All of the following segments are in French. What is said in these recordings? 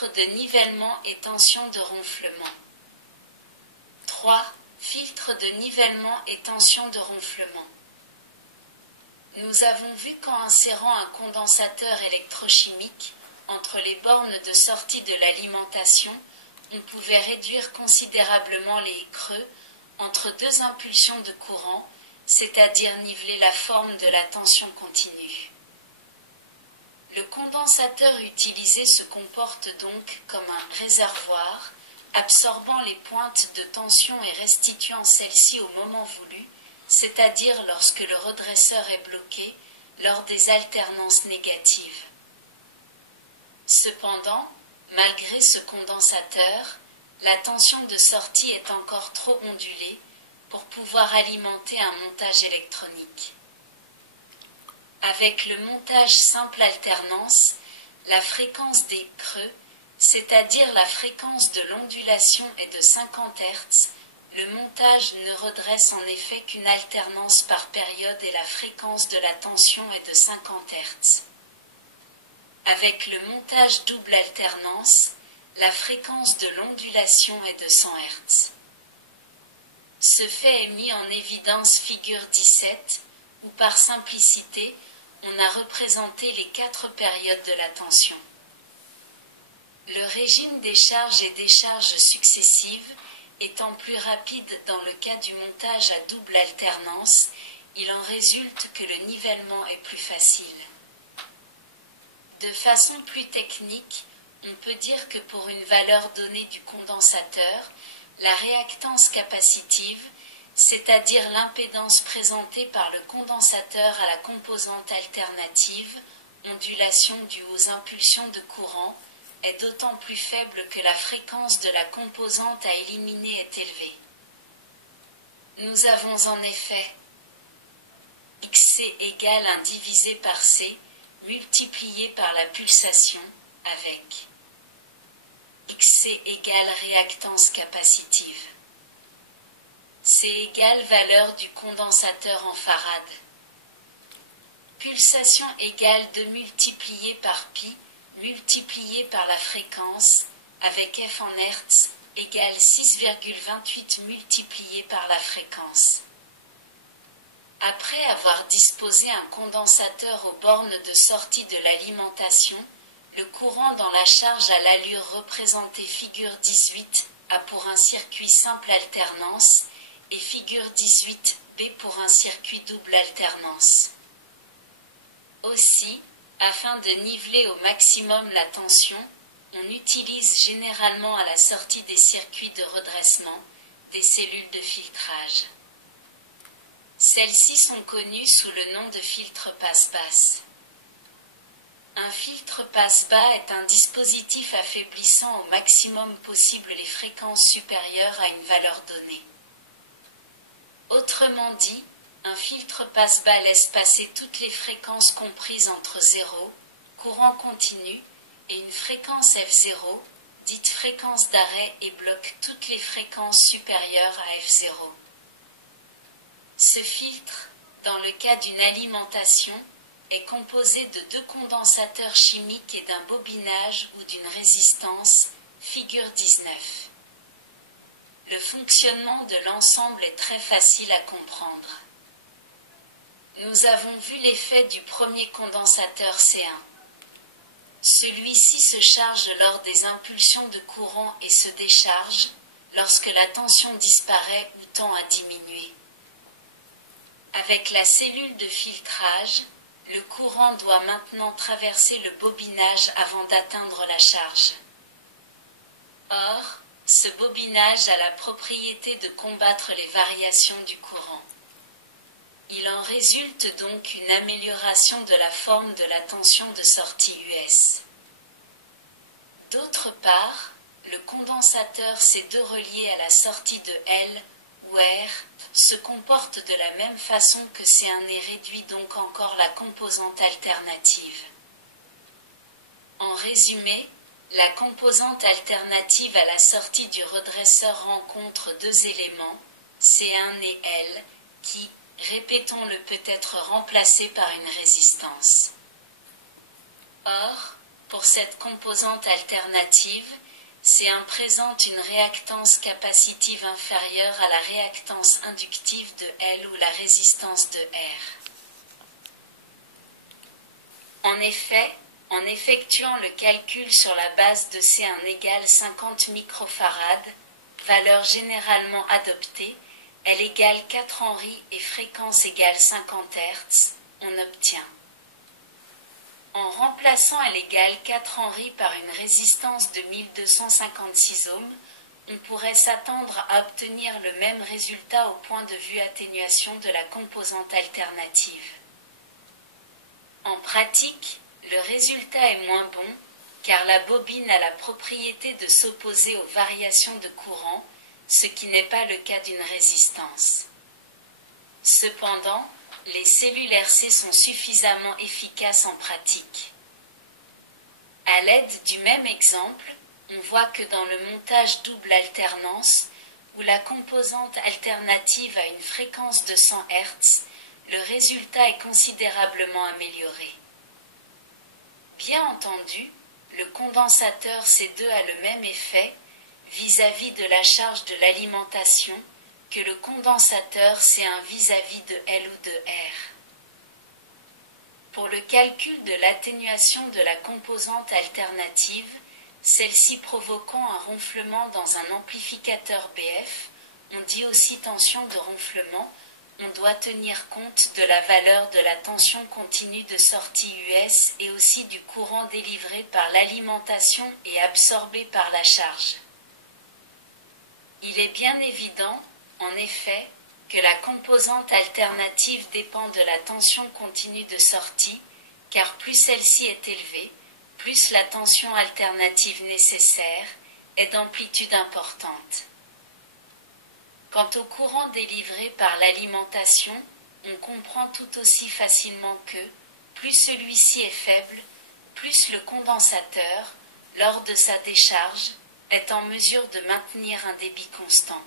Filtre de nivellement et tension de ronflement. 3. Filtre de nivellement et tension de ronflement. Nous avons vu qu'en insérant un condensateur électrochimique entre les bornes de sortie de l'alimentation, on pouvait réduire considérablement les creux entre deux impulsions de courant, c'est-à-dire niveler la forme de la tension continue. Le condensateur utilisé se comporte donc comme un réservoir, absorbant les pointes de tension et restituant celles-ci au moment voulu, c'est-à-dire lorsque le redresseur est bloqué, lors des alternances négatives. Cependant, malgré ce condensateur, la tension de sortie est encore trop ondulée pour pouvoir alimenter un montage électronique. Avec le montage simple alternance, la fréquence des creux, c'est-à-dire la fréquence de l'ondulation est de 50 Hz, le montage ne redresse en effet qu'une alternance par période et la fréquence de la tension est de 50 Hz. Avec le montage double alternance, la fréquence de l'ondulation est de 100 Hz. Ce fait est mis en évidence figure 17, où par simplicité, on a représenté les 4 périodes de la tension. Le régime des charges et décharges successives étant plus rapide dans le cas du montage à double alternance, il en résulte que le nivellement est plus facile. De façon plus technique, on peut dire que pour une valeur donnée du condensateur, la réactance capacitive, c'est-à-dire l'impédance présentée par le condensateur à la composante alternative, ondulation due aux impulsions de courant, est d'autant plus faible que la fréquence de la composante à éliminer est élevée. Nous avons en effet XC égale 1 divisé par C, multiplié par la pulsation, avec XC égale réactance capacitive. C égale valeur du condensateur en farad. Pulsation égale 2 multiplié par pi, multiplié par la fréquence, avec F en Hertz, égale 6,28 multiplié par la fréquence. Après avoir disposé un condensateur aux bornes de sortie de l'alimentation, le courant dans la charge à l'allure représentée figure 18 A pour un circuit simple alternance et figure 18 B pour un circuit double alternance. Aussi, afin de niveler au maximum la tension, on utilise généralement à la sortie des circuits de redressement des cellules de filtrage. Celles-ci sont connues sous le nom de filtre passe-basse. Un filtre passe-bas est un dispositif affaiblissant au maximum possible les fréquences supérieures à une valeur donnée. Autrement dit, un filtre passe-bas laisse passer toutes les fréquences comprises entre 0, courant continu, et une fréquence F0, dite fréquence d'arrêt, et bloque toutes les fréquences supérieures à F0. Ce filtre, dans le cas d'une alimentation, est composé de 2 condensateurs chimiques et d'un bobinage ou d'une résistance, figure 19. Le fonctionnement de l'ensemble est très facile à comprendre. Nous avons vu l'effet du premier condensateur C1. Celui-ci se charge lors des impulsions de courant et se décharge lorsque la tension disparaît ou tend à diminuer. Avec la cellule de filtrage, le courant doit maintenant traverser le bobinage avant d'atteindre la charge. Or, ce bobinage a la propriété de combattre les variations du courant. Il en résulte donc une amélioration de la forme de la tension de sortie US. D'autre part, le condensateur C2 relié à la sortie de L ou R se comporte de la même façon que C1 et réduit donc encore la composante alternative. En résumé, la composante alternative à la sortie du redresseur rencontre 2 éléments, C1 et L, qui, répétons-le, peut être remplacé par une résistance. Or, Pour cette composante alternative, C1 présente une réactance capacitive inférieure à la réactance inductive de L ou la résistance de R. En effet, en effectuant le calcul sur la base de C1 égale 50 microfarad, valeur généralement adoptée, L égale 4 Henry et fréquence égale 50 Hz, on obtient. En remplaçant L égale 4 Henry par une résistance de 1256 ohms, on pourrait s'attendre à obtenir le même résultat au point de vue atténuation de la composante alternative. En pratique, le résultat est moins bon, car la bobine a la propriété de s'opposer aux variations de courant, ce qui n'est pas le cas d'une résistance. Cependant, les cellules RC sont suffisamment efficaces en pratique. À l'aide du même exemple, on voit que dans le montage double alternance, où la composante alternative a une fréquence de 100 Hz, le résultat est considérablement amélioré. Bien entendu, le condensateur C2 a le même effet vis-à-vis de la charge de l'alimentation que le condensateur C1 vis-à-vis de L ou de R. Pour le calcul de l'atténuation de la composante alternative, celle-ci provoquant un ronflement dans un amplificateur BF, on dit aussi tension de ronflement, on doit tenir compte de la valeur de la tension continue de sortie US et aussi du courant délivré par l'alimentation et absorbé par la charge. Il est bien évident, en effet, que la composante alternative dépend de la tension continue de sortie, car plus celle-ci est élevée, plus la tension alternative nécessaire est d'amplitude importante. Quant au courant délivré par l'alimentation, on comprend tout aussi facilement que, plus celui-ci est faible, plus le condensateur, lors de sa décharge, est en mesure de maintenir un débit constant.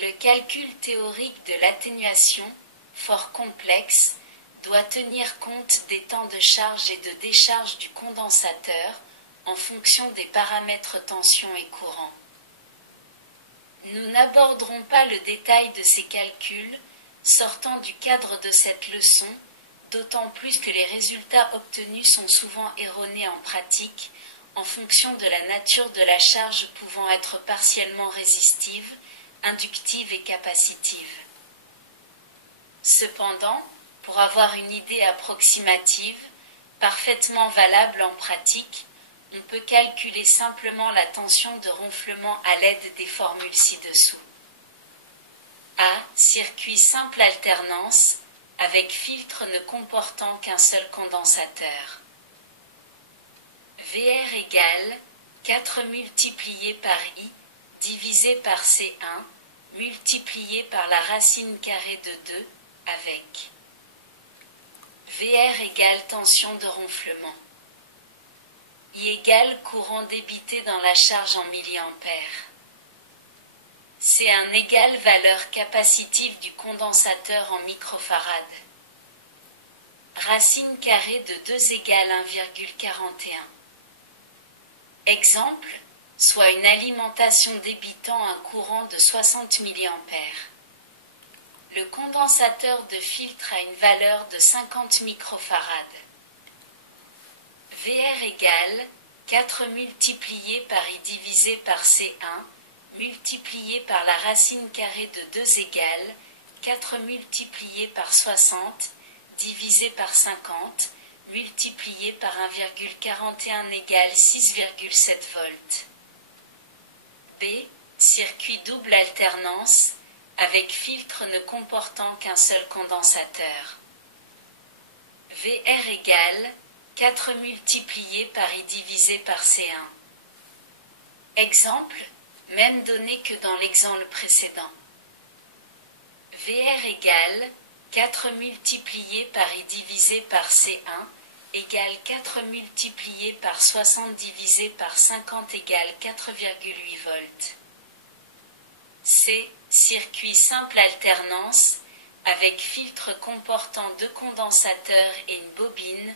Le calcul théorique de l'atténuation, fort complexe, doit tenir compte des temps de charge et de décharge du condensateur en fonction des paramètres tension et courant. Nous n'aborderons pas le détail de ces calculs, sortant du cadre de cette leçon, d'autant plus que les résultats obtenus sont souvent erronés en pratique, en fonction de la nature de la charge pouvant être partiellement résistive, inductive et capacitive. Cependant, pour avoir une idée approximative, parfaitement valable en pratique, on peut calculer simplement la tension de ronflement à l'aide des formules ci-dessous. A. Circuit simple alternance, avec filtre ne comportant qu'un seul condensateur. VR égale 4 multiplié par I divisé par C1 multiplié par la racine carrée de 2 avec VR égale tension de ronflement. I égale courant débité dans la charge en milliampères. C1 égale valeur capacitive du condensateur en microfarad. Racine carrée de 2 égale 1,41. Exemple, soit une alimentation débitant un courant de 60 mA. Le condensateur de filtre a une valeur de 50 microfarad. VR égale 4 multiplié par I divisé par C1 multiplié par la racine carrée de 2 égale 4 multiplié par 60 divisé par 50 multiplié par 1,41 égale 6,7 volts. B. Circuit double alternance avec filtre ne comportant qu'un seul condensateur. VR égale 4 multiplié par I divisé par C1. Exemple, même donné que dans l'exemple précédent. VR égale 4 multiplié par I divisé par C1 égale 4 multiplié par 60 divisé par 50 égale 4,8 volts. C. Circuit simple alternance avec filtre comportant deux condensateurs et une bobine,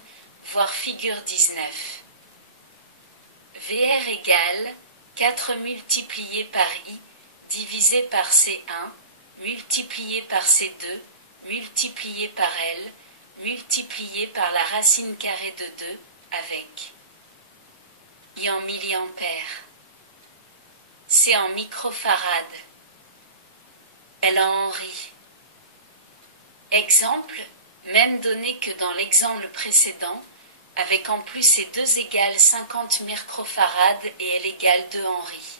voir figure 19. VR égale 4 multiplié par I divisé par C1 multiplié par C2 multiplié par L multiplié par la racine carrée de 2 avec I en milliampères, C en microfarad, L en Henri. Exemple, même donné que dans l'exemple précédent, avec en plus C2 égale 50 microfarad et L égale 2 Henri.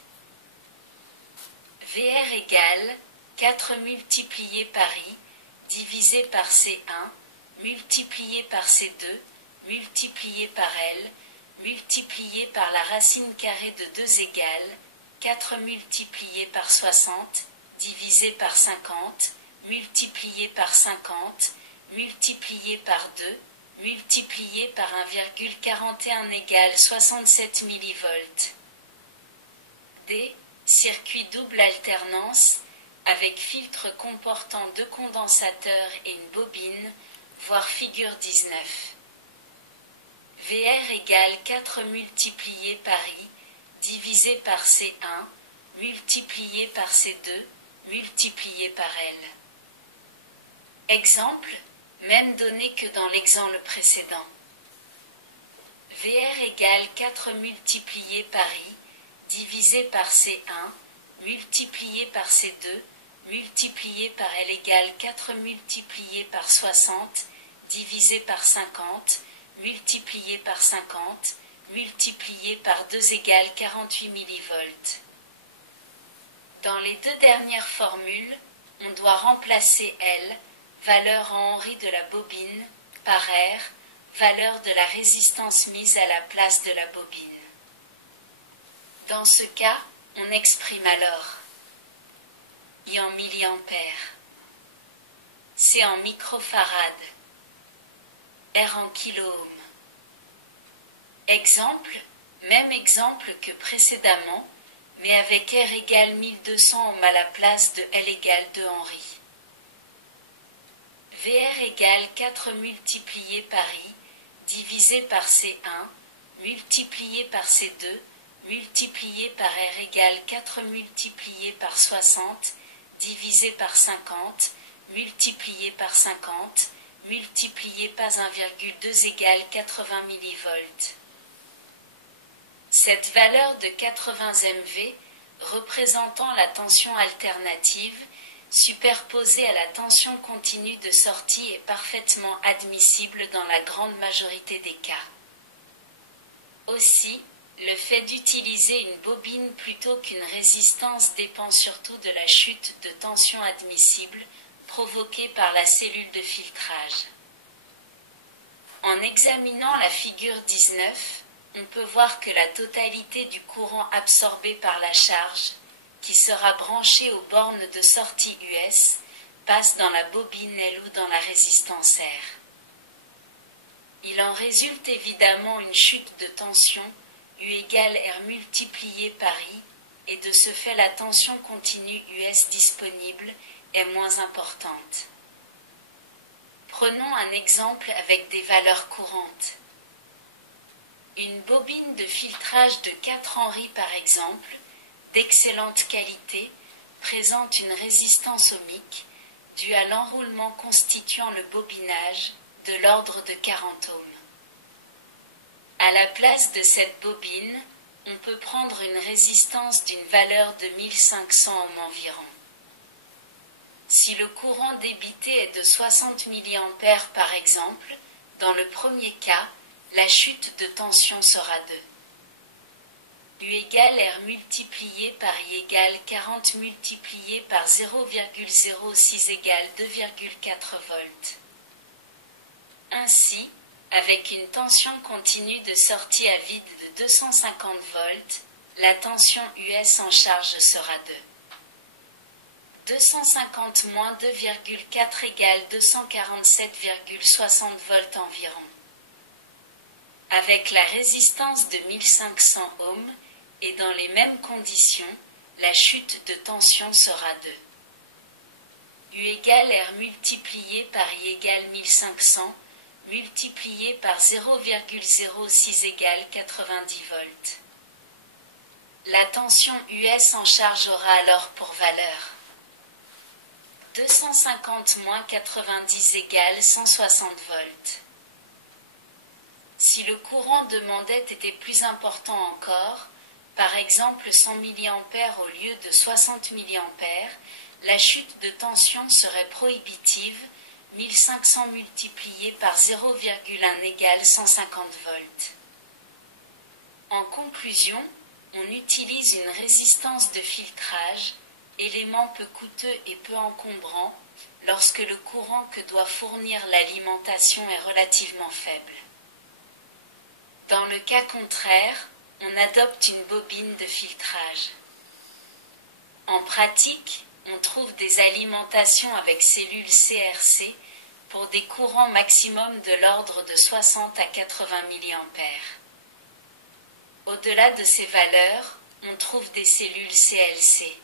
VR égale 4 multiplié par I divisé par C1 multiplié par C2 multiplié par L multiplié par la racine carrée de 2 égale 4 multiplié par 60 divisé par 50 multiplié par 50 multiplié par 2 multiplié par 1,41 égale 67 millivolts. D. Circuit double alternance avec filtre comportant 2 condensateurs et une bobine, voir figure 19. VR égale 4 multiplié par I divisé par C1 multiplié par C2 multiplié par L. Exemple, même donné que dans l'exemple précédent. VR égale 4 multiplié par I divisé par C1 multiplié par C2 multiplié par L égale 4 multiplié par 60 divisé par 50 multiplié par 50 multiplié par 2 égale 48 millivolts. Dans les deux dernières formules, on doit remplacer L, valeur en Henri de la bobine, par R, valeur de la résistance mise à la place de la bobine. Dans ce cas, on exprime alors I en milliampères, C en microfarad, R en kiloohm. Exemple, même exemple que précédemment, mais avec R égale 1200 ohm à la place de L égale 2 Henri. VR égale 4 multiplié par I divisé par C1 multiplié par C2 multiplié par R égale 4 multiplié par 60 divisé par 50 multiplié par 50 multiplié par 1,2 égale 80 millivolts. Cette valeur de 80 MV représentant la tension alternative superposée à la tension continue de sortie est parfaitement admissible dans la grande majorité des cas. Aussi, le fait d'utiliser une bobine plutôt qu'une résistance dépend surtout de la chute de tension admissible provoquée par la cellule de filtrage. En examinant la figure 19, on peut voir que la totalité du courant absorbé par la charge, qui sera branchée aux bornes de sortie US, passe dans la bobine L ou dans la résistance R. Il en résulte évidemment une chute de tension U égale R multiplié par I, et de ce fait la tension continue US disponible est moins importante. Prenons un exemple avec des valeurs courantes. Une bobine de filtrage de 4 Henri par exemple, d'excellente qualité, présente une résistance ohmique due à l'enroulement constituant le bobinage de l'ordre de 40 ohms. À la place de cette bobine, on peut prendre une résistance d'une valeur de 1500 ohms environ. Si le courant débité est de 60 mA par exemple, dans le premier cas, la chute de tension sera de U égale R multiplié par I égale 40 multiplié par 0,06 égale 2,4 volts. Ainsi, avec une tension continue de sortie à vide de 250 volts, la tension US en charge sera de 250 moins 2,4 égale 247,60 volts environ. Avec la résistance de 1500 ohms, et dans les mêmes conditions, la chute de tension sera de U égale R multiplié par I égale 1500 multiplié par 0,06 égale 90 volts. La tension US en charge aura alors pour valeur 250 moins 90 égale 160 volts. Si le courant demandé était plus important encore, par exemple 100 mA au lieu de 60 mA, la chute de tension serait prohibitive, 1500 multiplié par 0,1 égale 150 volts. En conclusion, on utilise une résistance de filtrage, élément peu coûteux et peu encombrant, lorsque le courant que doit fournir l'alimentation est relativement faible. Dans le cas contraire, on adopte une bobine de filtrage. En pratique, on trouve des alimentations avec cellules CRC pour des courants maximum de l'ordre de 60 à 80 mA. Au-delà de ces valeurs, on trouve des cellules CLC.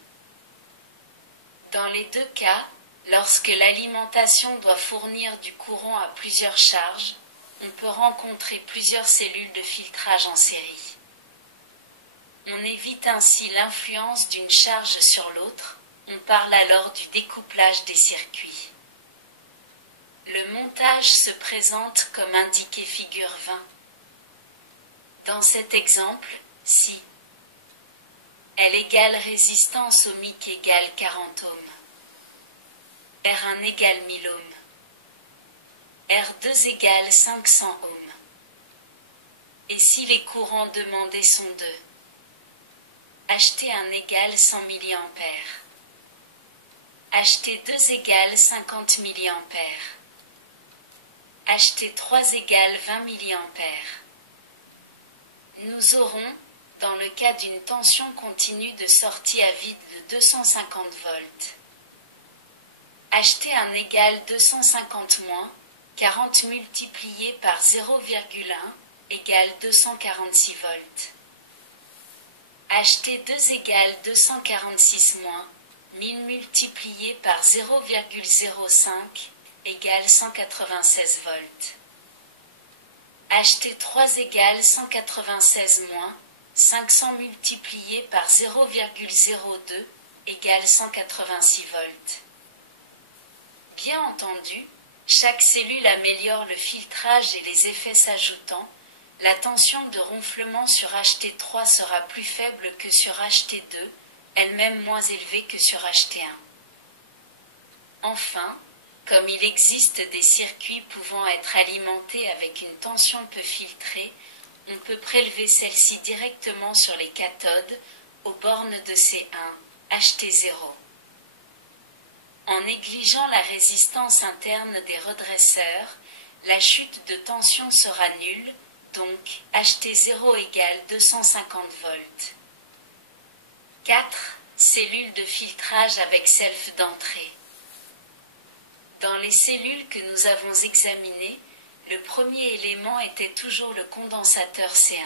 Dans les deux cas, lorsque l'alimentation doit fournir du courant à plusieurs charges, on peut rencontrer plusieurs cellules de filtrage en série. On évite ainsi l'influence d'une charge sur l'autre, on parle alors du découplage des circuits. Le montage se présente comme indiqué figure 20. Dans cet exemple, si L égale résistance ohmique égale 40 ohms, R1 égale 1000 ohms, R2 égale 500 ohms, et si les courants demandés sont 2, HT1 égale 100 mA, HT2 égale 50 mA, HT3 égale 20 mA. Nous aurons, dans le cas d'une tension continue de sortie à vide de 250 volts, HT1 égale 250 moins 40 multiplié par 0,1 égale 246 volts. HT2 égale 246 moins 1000 multiplié par 0,05 égale 196 volts. HT3 égale 196 moins 500 multiplié par 0,02 égale 186 volts. Bien entendu, chaque cellule améliore le filtrage et les effets s'ajoutant, la tension de ronflement sur HT3 sera plus faible que sur HT2, elle-même moins élevée que sur HT1. Enfin, comme il existe des circuits pouvant être alimentés avec une tension peu filtrée, on peut prélever celle-ci directement sur les cathodes, aux bornes de C1, HT0. En négligeant la résistance interne des redresseurs, la chute de tension sera nulle, donc HT0 égale 250 volts. 4. Cellules de filtrage avec self d'entrée. Dans les cellules que nous avons examinées, le premier élément était toujours le condensateur C1.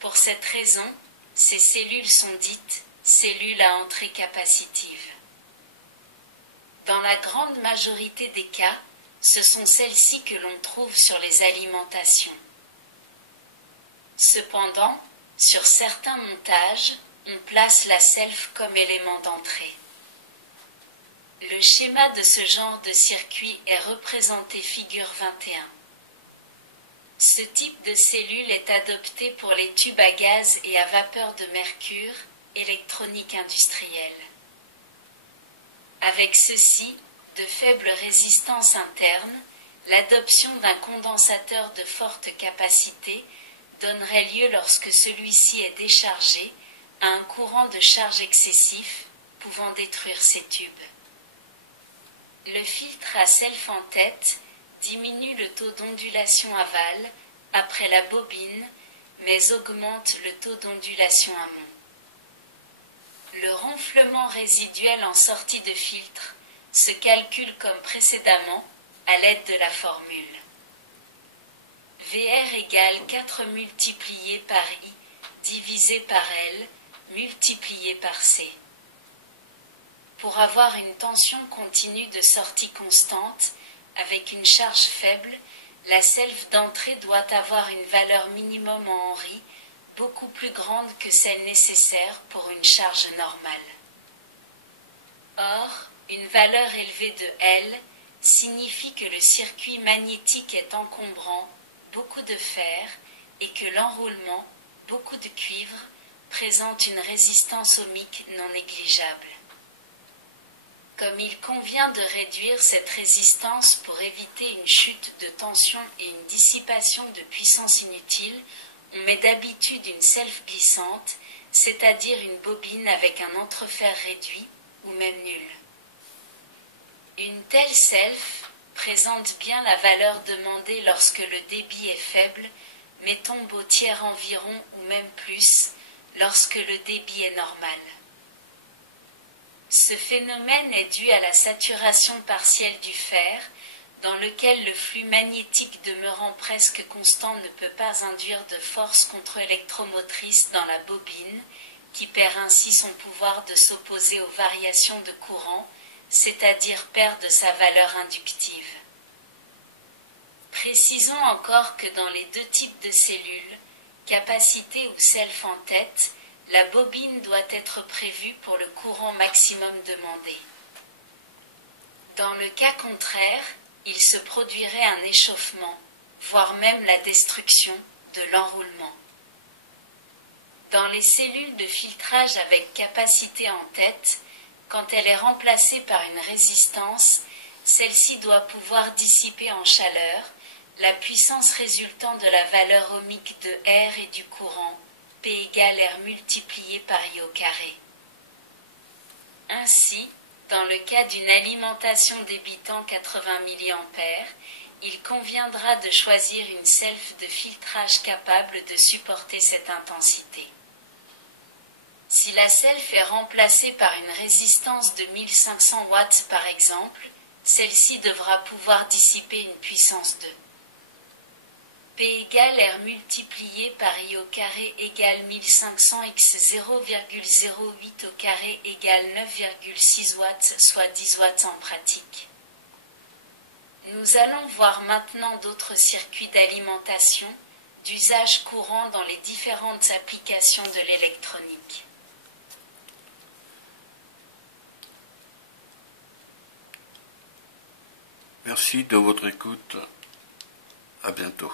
Pour cette raison, ces cellules sont dites cellules à entrée capacitive. Dans la grande majorité des cas, ce sont celles-ci que l'on trouve sur les alimentations. Cependant, sur certains montages, on place la self comme élément d'entrée. Le schéma de ce genre de circuit est représenté figure 21. Ce type de cellule est adopté pour les tubes à gaz et à vapeur de mercure, électronique industrielle. Avec ceci, de faibles résistances internes, l'adoption d'un condensateur de forte capacité donnerait lieu lorsque celui-ci est déchargé à un courant de charge excessif pouvant détruire ces tubes. Le filtre à self en tête diminue le taux d'ondulation aval après la bobine, mais augmente le taux d'ondulation amont. Le ronflement résiduel en sortie de filtre se calcule comme précédemment à l'aide de la formule. VR égale 4 multiplié par I divisé par L multiplié par C. Pour avoir une tension continue de sortie constante, avec une charge faible, la self d'entrée doit avoir une valeur minimum en Henry, beaucoup plus grande que celle nécessaire pour une charge normale. Or, une valeur élevée de L signifie que le circuit magnétique est encombrant, beaucoup de fer, et que l'enroulement, beaucoup de cuivre, présente une résistance ohmique non négligeable. Comme il convient de réduire cette résistance pour éviter une chute de tension et une dissipation de puissance inutile, on met d'habitude une self glissante, c'est-à-dire une bobine avec un entrefer réduit ou même nul. Une telle self présente bien la valeur demandée lorsque le débit est faible, mettons au tiers environ ou même plus, lorsque le débit est normal. Ce phénomène est dû à la saturation partielle du fer, dans lequel le flux magnétique demeurant presque constant ne peut pas induire de force contre-électromotrice dans la bobine, qui perd ainsi son pouvoir de s'opposer aux variations de courant, c'est-à-dire perd de sa valeur inductive. Précisons encore que dans les deux types de cellules, capacité ou self en tête, la bobine doit être prévue pour le courant maximum demandé. Dans le cas contraire, il se produirait un échauffement, voire même la destruction de l'enroulement. Dans les cellules de filtrage avec capacité en tête, quand elle est remplacée par une résistance, celle-ci doit pouvoir dissiper en chaleur la puissance résultant de la valeur ohmique de R et du courant, P égale R multiplié par I au carré. Ainsi, dans le cas d'une alimentation débitant 80 mA, il conviendra de choisir une self de filtrage capable de supporter cette intensité. Si la self est remplacée par une résistance de 1500 watts par exemple, celle-ci devra pouvoir dissiper une puissance de P égale R multiplié par I au carré égale 1500 x 0,08 au carré égale 9,6 watts, soit 10 watts en pratique. Nous allons voir maintenant d'autres circuits d'alimentation, d'usage courant dans les différentes applications de l'électronique. Merci de votre écoute. À bientôt.